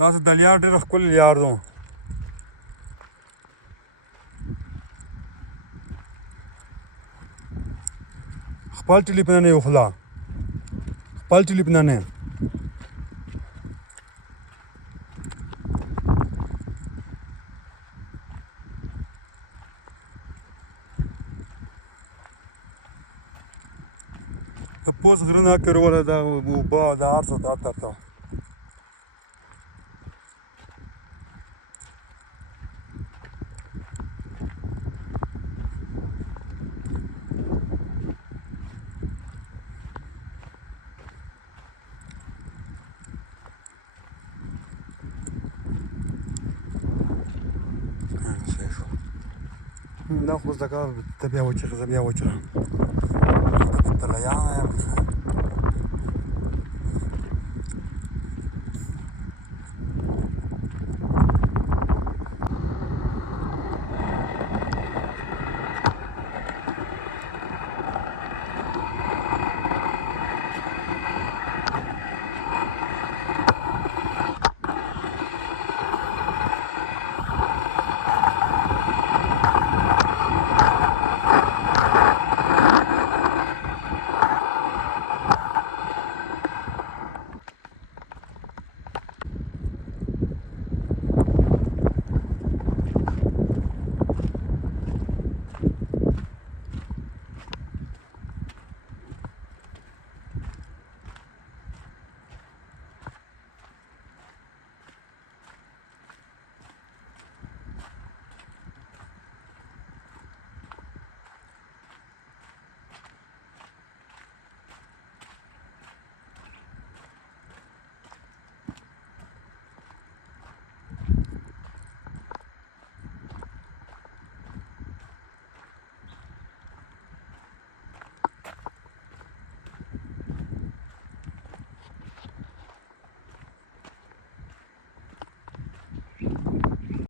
داسې د لیار ډېر ښکلی لیار دی. خپل ټلیپ نه یې وخلا خپل ټلیپ نه د پوست غره نه کروله د اوبه د هر څه ته دا خو زده کوه ته بیا وچېږه زه بیا وچېږم ته له یاره یم